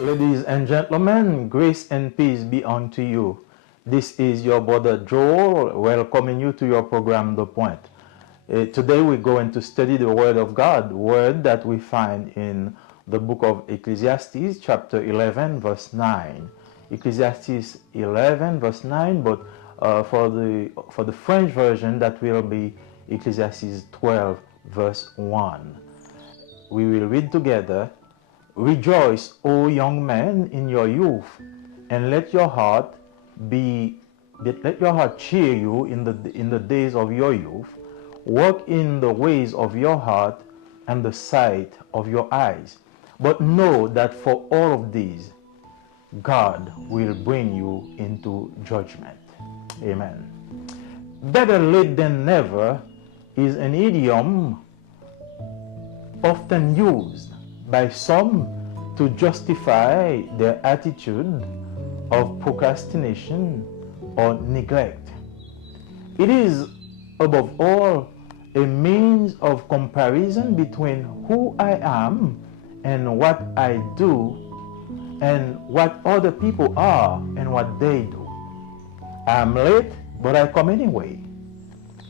Ladies and gentlemen, grace and peace be unto you. This is your brother Joel welcoming you to your program, The Point. Today we're going to study the Word of God, word that we find in the book of Ecclesiastes, chapter 11, verse 9. Ecclesiastes 11, verse 9, but for the French version, that will be Ecclesiastes 12, verse 1. We will read together. Rejoice, O young men, in your youth, and let your heart cheer you in the days of your youth. Walk in the ways of your heart and the sight of your eyes. But know that for all of these, God will bring you into judgment. Amen. Better late than never is an idiom often used by some to justify their attitude of procrastination or neglect. It is, above all, a means of comparison between who I am and what I do and what other people are and what they do. I'm late, but I come anyway.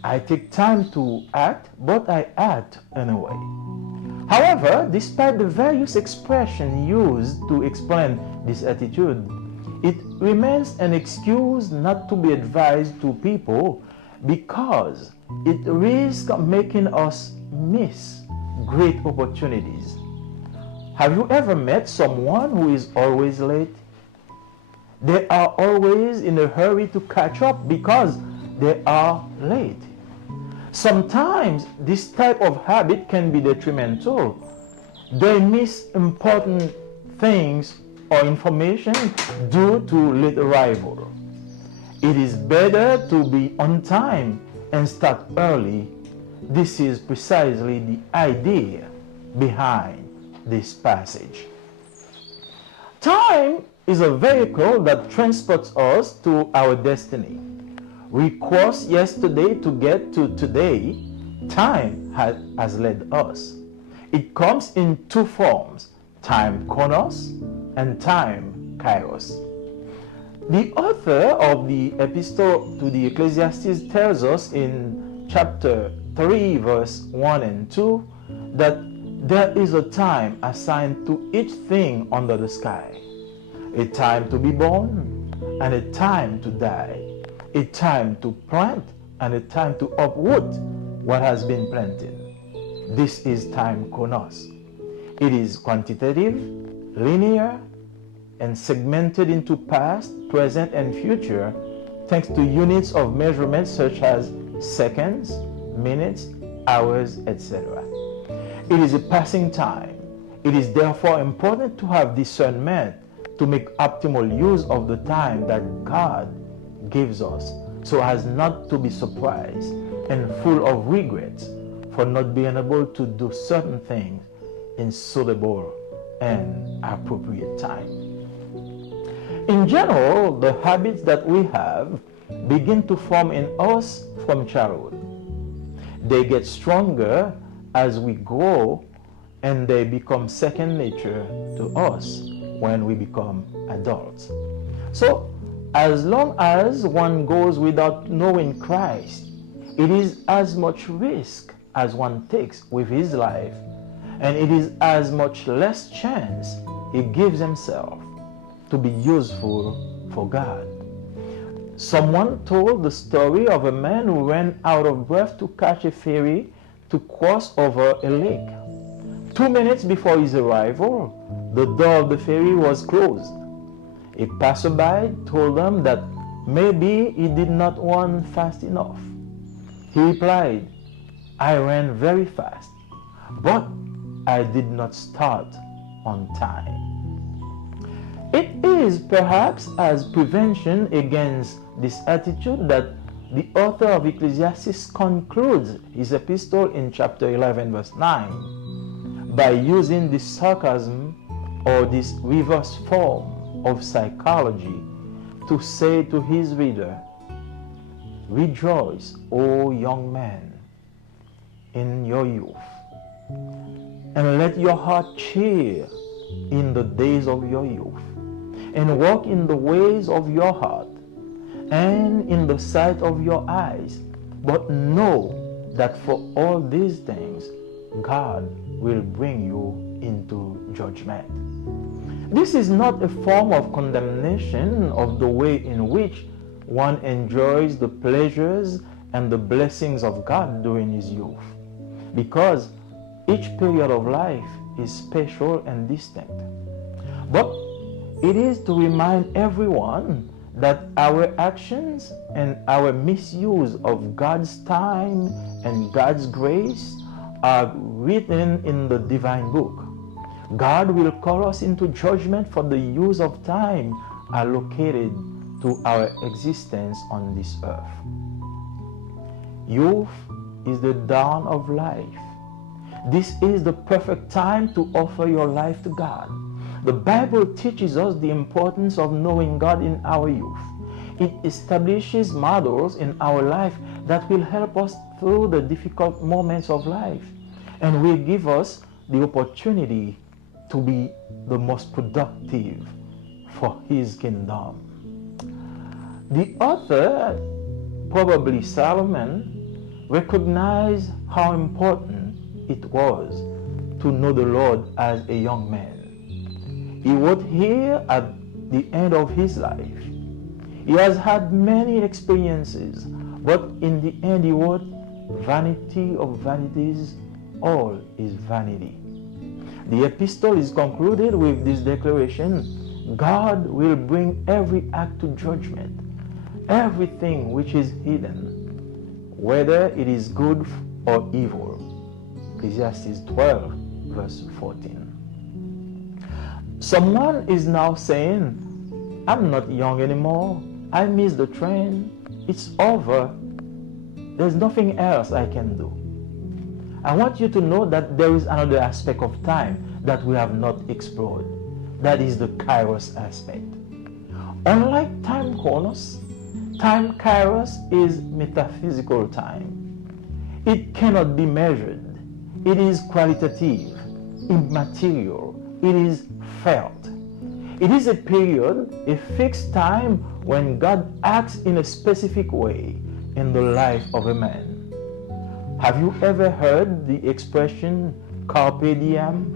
I take time to act, but I act anyway. However, despite the various expressions used to explain this attitude, it remains an excuse not to be advised to people because it risks making us miss great opportunities. Have you ever met someone who is always late? They are always in a hurry to catch up because they are late. Sometimes this type of habit can be detrimental. They miss important things or information due to late arrival. It is better to be on time and start early. This is precisely the idea behind this passage. Time is a vehicle that transports us to our destiny. We crossed yesterday to get to today. Time has led us. It comes in two forms, time chronos and time kairos. The author of the epistle to the Ecclesiastes tells us in chapter 3, verse 1 and 2 that there is a time assigned to each thing under the sky, a time to be born and a time to die, a time to plant and a time to uproot what has been planted. This is time chronos. It is quantitative, linear, and segmented into past, present, and future thanks to units of measurement such as seconds, minutes, hours, etc. It is a passing time. It is therefore important to have discernment to make optimal use of the time that God gives us so as not to be surprised and full of regrets for not being able to do certain things in suitable and appropriate time. In general, the habits that we have begin to form in us from childhood. They get stronger as we grow and they become second nature to us when we become adults. So, as long as one goes without knowing Christ, it is as much risk as one takes with his life, and it is as much less chance he gives himself to be useful for God. Someone told the story of a man who ran out of breath to catch a ferry to cross over a lake. 2 minutes before his arrival, the door of the ferry was closed. A passerby told him that maybe he did not run fast enough. He replied, I ran very fast, but I did not start on time. It is perhaps as prevention against this attitude that the author of Ecclesiastes concludes his epistle in chapter 11, verse 9, by using this sarcasm or this reverse form of psychology to say to his reader, rejoice, O young man, in your youth, and let your heart cheer in the days of your youth, and walk in the ways of your heart, and in the sight of your eyes. But know that for all these things, God will bring you into judgment. This is not a form of condemnation of the way in which one enjoys the pleasures and the blessings of God during his youth, because each period of life is special and distinct. But it is to remind everyone that our actions and our misuse of God's time and God's grace are written in the divine book. God will call us into judgment for the use of time allocated to our existence on this earth. Youth is the dawn of life. This is the perfect time to offer your life to God. The Bible teaches us the importance of knowing God in our youth. It establishes models in our life that will help us through the difficult moments of life, and will give us the opportunity to be the most productive for His kingdom. The author, probably Solomon, recognized how important it was to know the Lord as a young man. He wrote here at the end of his life. He has had many experiences, but in the end he wrote, "Vanity of vanities, all is vanity." The epistle is concluded with this declaration: God will bring every act to judgment, everything which is hidden, whether it is good or evil. Ecclesiastes 12, verse 14. Someone is now saying, "I'm not young anymore. I missed the train. It's over. There's nothing else I can do." I want you to know that there is another aspect of time that we have not explored. That is the kairos aspect. Unlike time chronos, time kairos is metaphysical time. It cannot be measured. It is qualitative, immaterial. It is felt. It is a period, a fixed time when God acts in a specific way in the life of a man. Have you ever heard the expression carpe diem?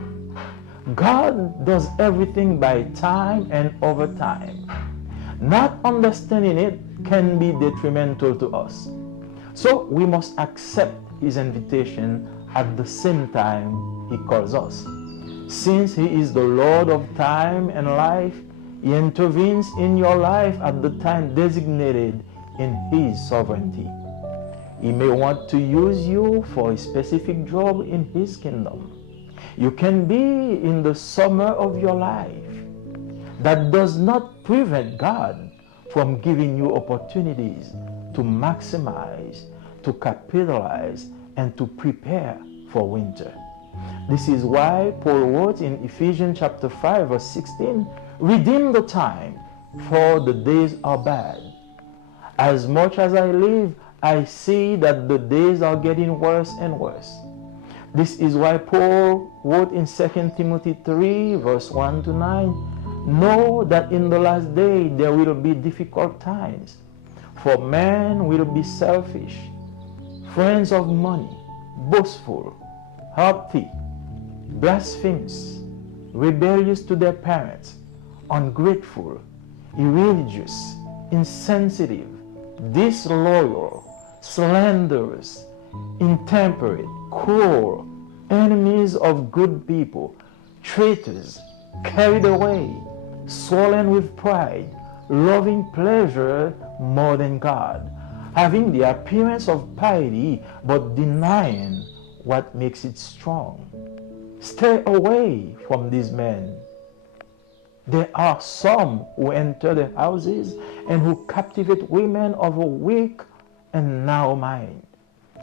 God does everything by time and over time. Not understanding it can be detrimental to us. So we must accept His invitation at the same time He calls us. Since He is the Lord of time and life, He intervenes in your life at the time designated in His sovereignty. He may want to use you for a specific job in His kingdom. You can be in the summer of your life. That does not prevent God from giving you opportunities to maximize, to capitalize, and to prepare for winter. This is why Paul wrote in Ephesians chapter 5, verse 16, "Redeem the time, for the days are bad. As much as I live, I see that the days are getting worse and worse." This is why Paul wrote in 2 Timothy 3, verse 1 to 9, "Know that in the last day there will be difficult times, for men will be selfish, friends of money, boastful, haughty, blasphemous, rebellious to their parents, ungrateful, irreligious, insensitive, disloyal, slanderous, intemperate, cruel, enemies of good people, traitors, carried away, swollen with pride, loving pleasure more than God, having the appearance of piety but denying what makes it strong. Stay away from these men. There are some who enter the houses and who captivate women of a weak and narrow mind,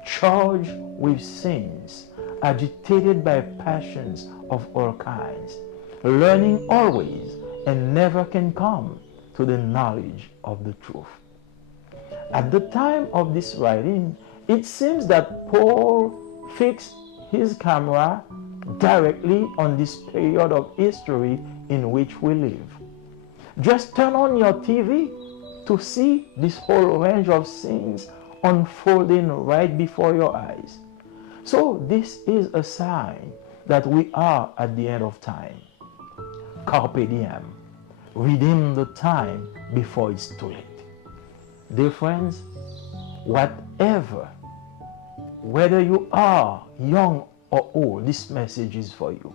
charged with sins, agitated by passions of all kinds, learning always and never can come to the knowledge of the truth. At the time of this writing, it seems that Paul fixed his camera directly on this period of history in which we live. Just turn on your TV to see this whole range of scenes unfolding right before your eyes. So this is a sign that we are at the end of time. Carpe diem. Redeem the time before it's too late. Dear friends, whatever, whether you are young or old, this message is for you.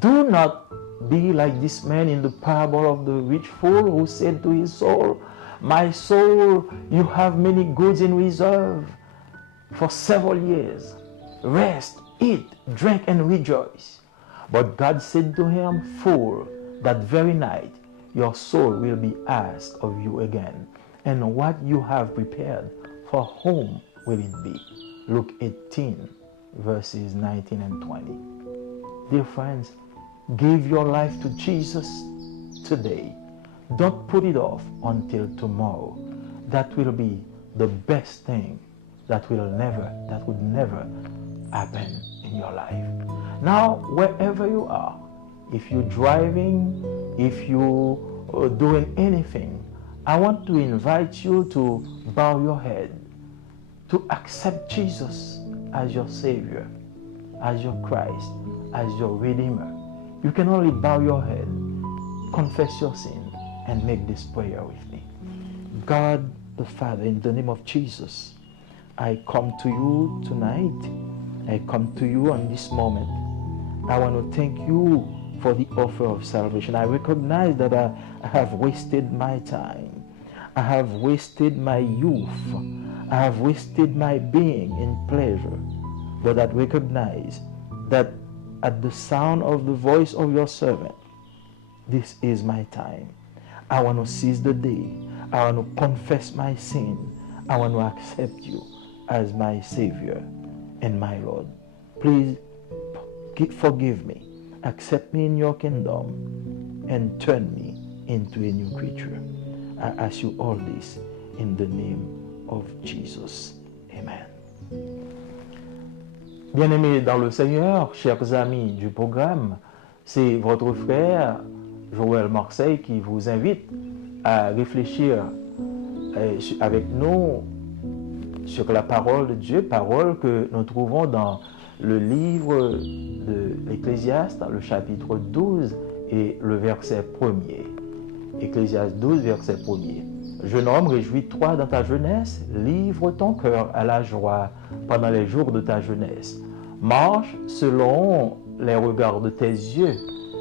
Do not be like this man in the parable of the rich fool who said to his soul, "My soul, you have many goods in reserve for several years. Rest, eat, drink, and rejoice." But God said to him, "Fool, that very night your soul will be asked of you again. And what you have prepared, for whom will it be?" Luke 18, verses 19 and 20. Dear friends, give your life to Jesus today. Don't put it off until tomorrow. That will be the best thing that would never happen in your life. Now, wherever you are, if you're driving, if you're doing anything, I want to invite you to bow your head, to accept Jesus as your Savior, as your Christ, as your Redeemer. You can only bow your head, confess your sin, and make this prayer with me. God the Father, in the name of Jesus, I come to you tonight. I come to you on this moment. I want to thank you for the offer of salvation. I recognize that I have wasted my time. I have wasted my youth. I have wasted my being in pleasure. But I recognize that at the sound of the voice of your servant, this is my time. I want to seize the day. I want to confess my sin. I want to accept you as my Savior and my Lord. Please forgive me. Accept me in your kingdom and turn me into a new creature. I ask you all this in the name of Jesus. Amen. Bien-aimés dans le Seigneur, chers amis du programme, c'est votre frère Joël Marseille qui vous invite à réfléchir avec nous sur la parole de Dieu, parole que nous trouvons dans le livre de l'Ecclésiaste, le chapitre 12 et le verset 1er. Ecclésiaste 12, verset 1er. Jeune homme, réjouis-toi dans ta jeunesse, livre ton cœur à la joie pendant les jours de ta jeunesse. Marche selon les regards de tes yeux,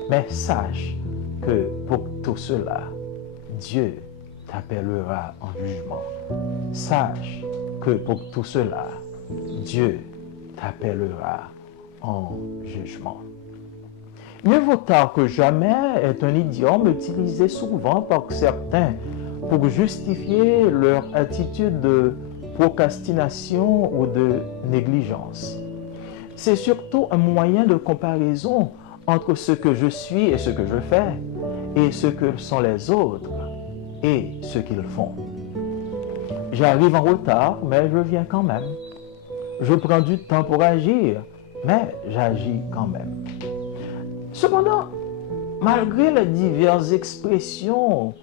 mais sache que pour tout cela, Dieu t'appellera en jugement. Sache que pour tout cela, Dieu t'appellera en jugement. Mieux vaut tard que jamais est un idiome utilisé souvent par certains pour justifier leur attitude de procrastination ou de négligence. C'est surtout un moyen de comparaison entre ce que je suis et ce que je fais, et ce que sont les autres et ce qu'ils font. J'arrive en retard, mais je viens quand même. Je prends du temps pour agir, mais j'agis quand même. Cependant, malgré les diverses expressions,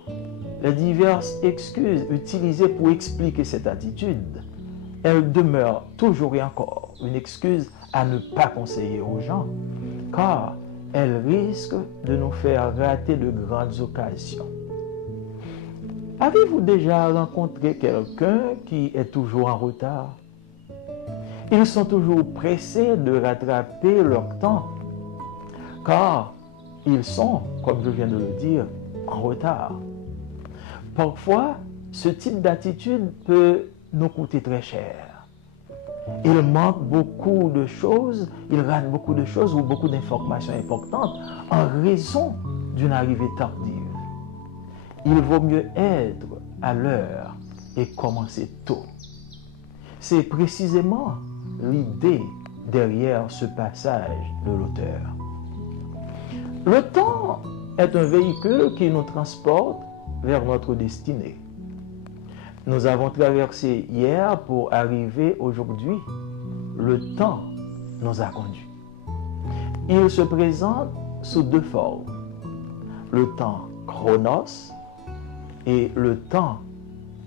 les diverses excuses utilisées pour expliquer cette attitude, elle demeure toujours et encore une excuse à ne pas conseiller aux gens, car elle risque de nous faire rater de grandes occasions. Avez-vous déjà rencontré quelqu'un qui est toujours en retard? Ils sont toujours pressés de rattraper leur temps, car ils sont, comme je viens de le dire, en retard. Parfois, ce type d'attitude peut nous coûter très cher. Il manque beaucoup de choses, il rate beaucoup de choses ou beaucoup d'informations importantes en raison d'une arrivée tardive. Il vaut mieux être à l'heure et commencer tôt. C'est précisément l'idée derrière ce passage de l'auteur. Le temps est un véhicule qui nous transporte vers notre destinée. Nous avons traversé hier pour arriver aujourd'hui. Le temps nous a conduits. il se présente sous deux formes, le temps chronos et le temps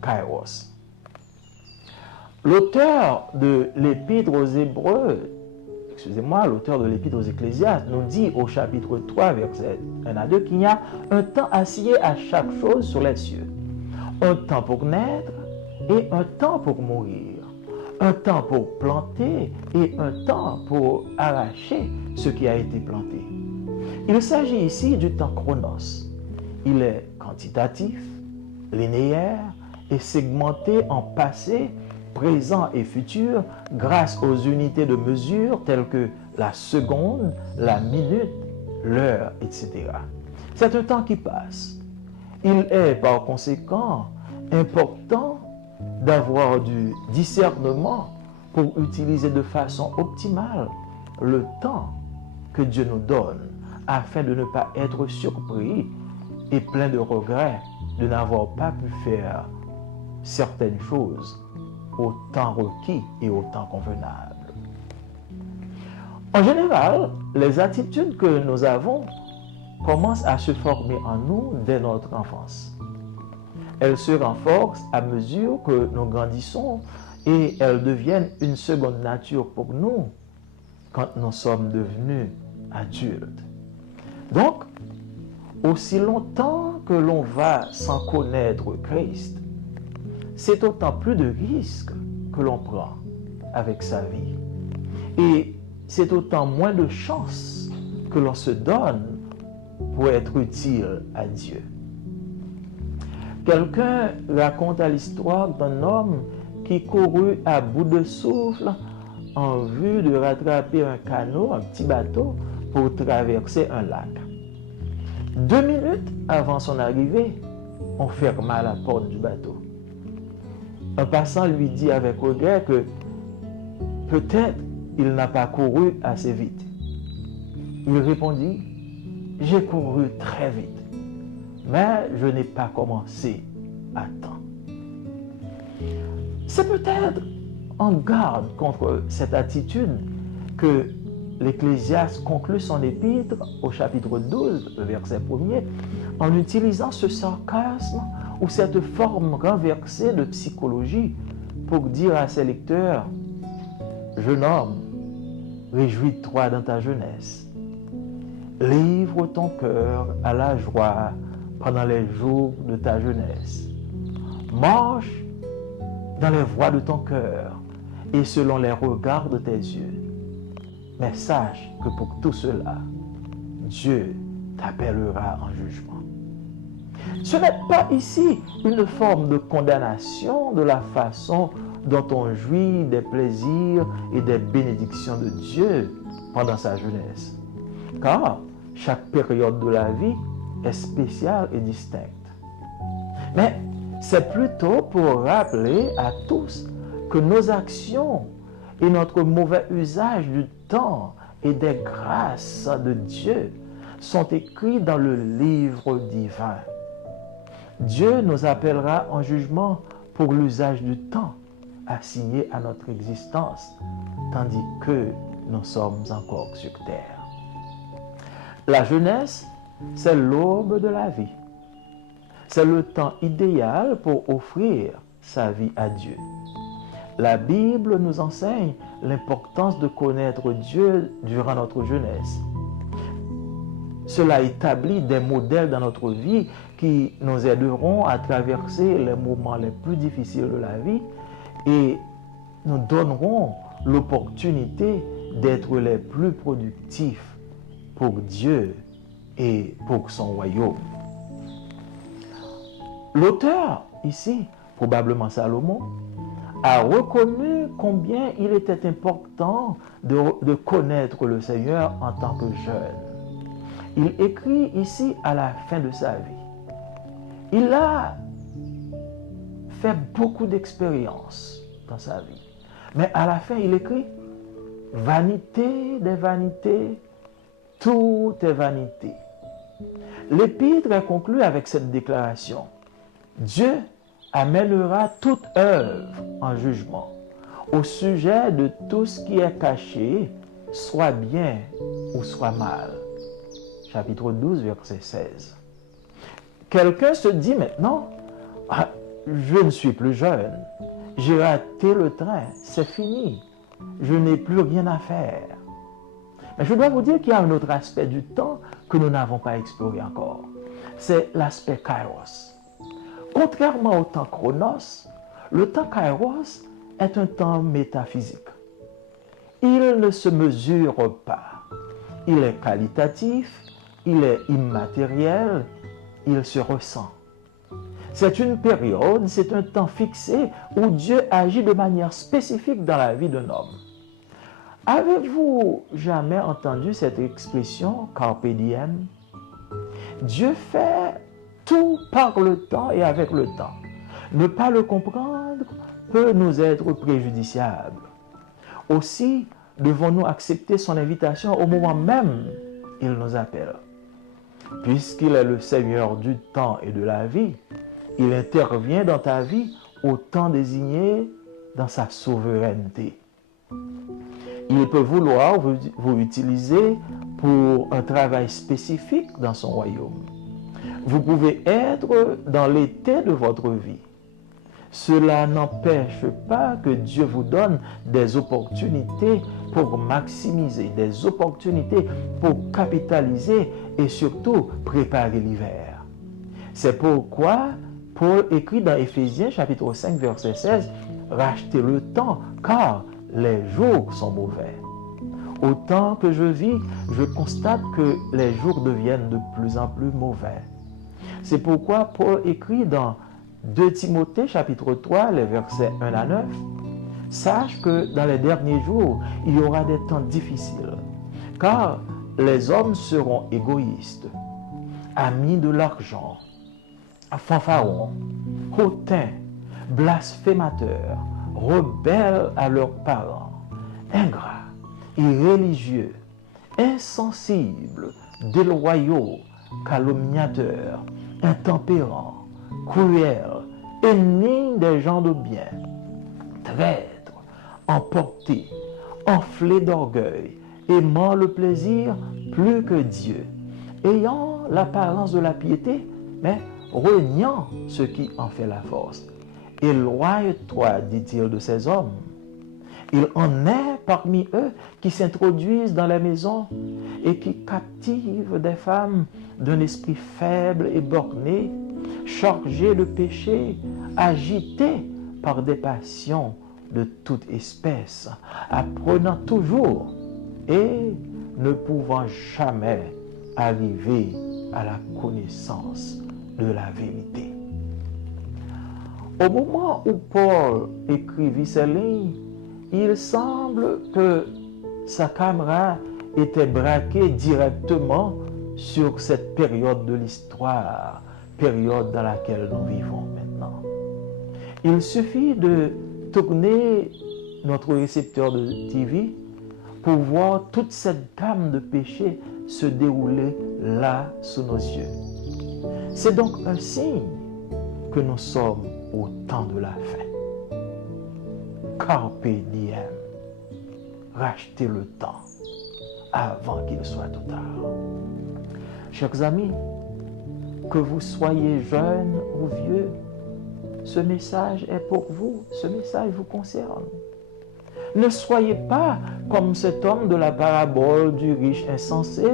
kairos. L'auteur de l'Épître aux Hébreux, l'auteur de l'Épître aux Ecclésiastes nous dit au chapitre 3, verset 1 à 2, qu'il y a un temps assigné à chaque chose sur les cieux. Un temps pour naître et un temps pour mourir. Un temps pour planter et un temps pour arracher ce qui a été planté. Il s'agit ici du temps chronos. Il est quantitatif, linéaire et segmenté en passé, présent et futur grâce aux unités de mesure telles que la seconde, la minute, l'heure, etc. C'est un temps qui passe. Il est par conséquent important d'avoir du discernement pour utiliser de façon optimale le temps que Dieu nous donne afin de ne pas être surpris et plein de regrets de n'avoir pas pu faire certaines choses au temps requis et au temps convenable. En général, les attitudes que nous avons commencent à se former en nous dès notre enfance. Elles se renforcent à mesure que nous grandissons et elles deviennent une seconde nature pour nous quand nous sommes devenus adultes. Donc, aussi longtemps que l'on va sans connaître Christ, c'est autant plus de risques que l'on prend avec sa vie. Et c'est autant moins de chances que l'on se donne pour être utile à Dieu. Quelqu'un raconta l'histoire d'un homme qui courut à bout de souffle en vue de rattraper un canot, un petit bateau, pour traverser un lac. 2 minutes avant son arrivée, on ferma la porte du bateau. Un passant lui dit avec regret que peut-être il n'a pas couru assez vite. Il répondit, « J'ai couru très vite, mais je n'ai pas commencé à temps. » C'est peut-être en garde contre cette attitude que l'Ecclésiaste conclut son épître au chapitre 12, verset 1er, en utilisant ce sarcasme ou cette forme renversée de psychologie pour dire à ses lecteurs, « Jeune homme, réjouis-toi dans ta jeunesse. Livre ton cœur à la joie pendant les jours de ta jeunesse. Marche dans les voies de ton cœur et selon les regards de tes yeux. Mais sache que pour tout cela, Dieu t'appellera en jugement. » Ce n'est pas ici une forme de condamnation de la façon dont on jouit des plaisirs et des bénédictions de Dieu pendant sa jeunesse. Car chaque période de la vie est spéciale et distincte. Mais c'est plutôt pour rappeler à tous que nos actions et notre mauvais usage du temps et des grâces de Dieu sont écrits dans le livre divin. Dieu nous appellera en jugement pour l'usage du temps assigné à notre existence, tandis que nous sommes encore sur terre. La jeunesse, c'est l'aube de la vie. C'est le temps idéal pour offrir sa vie à Dieu. La Bible nous enseigne l'importance de connaître Dieu durant notre jeunesse. Cela établit des modèles dans notre vie qui nous aideront à traverser les moments les plus difficiles de la vie et nous donneront l'opportunité d'être les plus productifs pour Dieu et pour son royaume. L'auteur, ici, probablement Salomon, a reconnu combien il était important de connaître le Seigneur en tant que jeune. Il écrit ici à la fin de sa vie. Il a fait beaucoup d'expériences dans sa vie. Mais à la fin, il écrit « Vanité des vanités, tout est vanité. » L'épître est conclue avec cette déclaration. Dieu amènera toute œuvre en jugement au sujet de tout ce qui est caché soit bien ou soit mal. Chapitre 12, verset 16. Quelqu'un se dit maintenant, ah, je ne suis plus jeune, j'ai raté le train, c'est fini, je n'ai plus rien à faire. Mais je dois vous dire qu'il y a un autre aspect du temps que nous n'avons pas exploré encore. C'est l'aspect kairos. Contrairement au temps chronos, le temps kairos est un temps métaphysique. Il ne se mesure pas. Il est qualitatif, il est immatériel, il se ressent. C'est une période, c'est un temps fixé où Dieu agit de manière spécifique dans la vie d'un homme. Avez-vous jamais entendu cette expression carpe diem? Dieu fait tout par le temps et avec le temps. Ne pas le comprendre peut nous être préjudiciable. Aussi, devons-nous accepter son invitation au moment même où il nous appelle. Puisqu'il est le Seigneur du temps et de la vie, il intervient dans ta vie au temps désigné dans sa souveraineté. Il peut vouloir vous utiliser pour un travail spécifique dans son royaume. Vous pouvez être dans l'été de votre vie. Cela n'empêche pas que Dieu vous donne des opportunités pour maximiser, des opportunités pour capitaliser et surtout préparer l'hiver. C'est pourquoi Paul écrit dans Éphésiens chapitre 5 verset 16, « Rachetez le temps car les jours sont mauvais. » Au temps que je vis, je constate que les jours deviennent de plus en plus mauvais. C'est pourquoi Paul écrit dans 2 Timothée chapitre 3, les versets 1 à 9, « Sache que dans les derniers jours, il y aura des temps difficiles, car les hommes seront égoïstes, amis de l'argent, fanfarons, hautains, blasphémateurs, rebelles à leurs parents, ingrats, irréligieux, insensibles, déloyaux, calomniateurs, intempérants, cruels, ennemis des gens de bien, traîtres, emportés, enflés d'orgueil, aimant le plaisir plus que Dieu, ayant l'apparence de la piété, mais reniant ce qui en fait la force. Éloigne-toi, dit-il, de ces hommes. Il en est parmi eux qui s'introduisent dans la maison et qui captivent des femmes d'un esprit faible et borné, chargées de péché, agitées par des passions de toute espèce, apprenant toujours et ne pouvant jamais arriver à la connaissance de la vérité. Au moment où Paul écrivit ces lignes, il semble que sa caméra était braquée directement sur cette période de l'histoire, période dans laquelle nous vivons maintenant. Il suffit de tourner notre récepteur de TV pour voir toute cette gamme de péchés se dérouler là sous nos yeux. C'est donc un signe que nous sommes au temps de la fin. Carpe diem. Rachetez le temps avant qu'il soit trop tard. Chers amis, que vous soyez jeunes ou vieux, ce message est pour vous, ce message vous concerne. Ne soyez pas comme cet homme de la parabole du riche insensé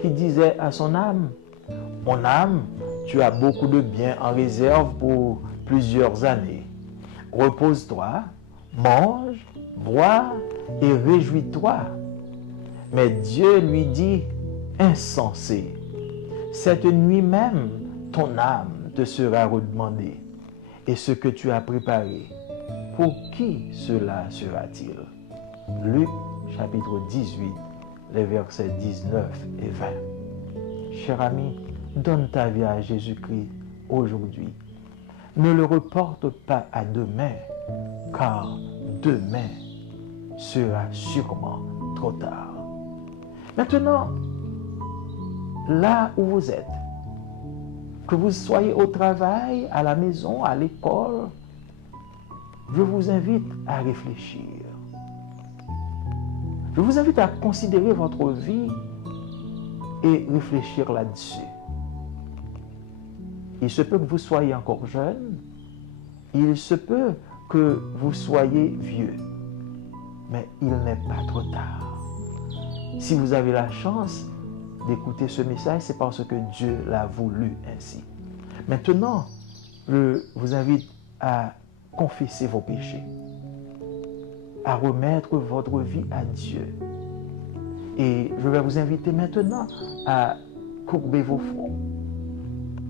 qui disait à son âme, « Mon âme, tu as beaucoup de biens en réserve pour plusieurs années. Repose-toi, mange, bois et réjouis-toi. » Mais Dieu lui dit, « Insensé, cette nuit même, ton âme te sera redemandée. Et ce que tu as préparé, pour qui cela sera-t-il? » Luc chapitre 18, les versets 19 et 20. Cher ami, donne ta vie à Jésus-Christ aujourd'hui. Ne le reporte pas à demain, car demain sera sûrement trop tard. Maintenant, là où vous êtes, que vous soyez au travail, à la maison, à l'école, je vous invite à réfléchir. Je vous invite à considérer votre vie et réfléchir là-dessus. Il se peut que vous soyez encore jeune, il se peut que vous soyez vieux, mais il n'est pas trop tard. Si vous avez la chance d'écouter ce message, c'est parce que Dieu l'a voulu ainsi. Maintenant, je vous invite à confesser vos péchés, à remettre votre vie à Dieu. Et je vais vous inviter maintenant à courber vos fronts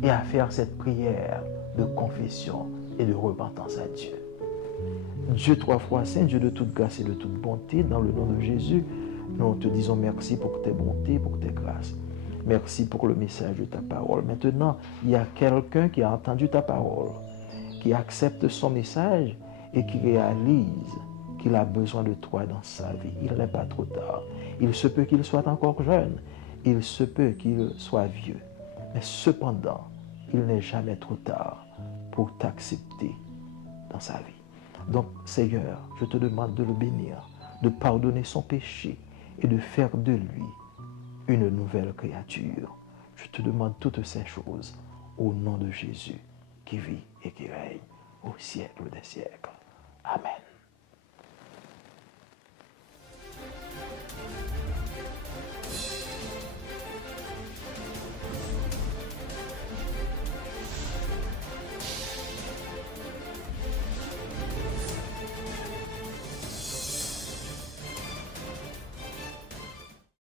et à faire cette prière de confession et de repentance à Dieu. Dieu trois fois saint, Dieu de toute grâce et de toute bonté, dans le nom de Jésus, nous te disons merci pour tes bontés, pour tes grâces. Merci pour le message de ta parole. Maintenant, il y a quelqu'un qui a entendu ta parole, qui accepte son message et qui réalise qu'il a besoin de toi dans sa vie. Il n'est pas trop tard. Il se peut qu'il soit encore jeune. Il se peut qu'il soit vieux. Mais cependant, il n'est jamais trop tard pour t'accepter dans sa vie. Donc, Seigneur, je te demande de le bénir, de pardonner son péché et de faire de lui une nouvelle créature. Je te demande toutes ces choses au nom de Jésus qui vit et qui règne au siècle des siècles. Amen.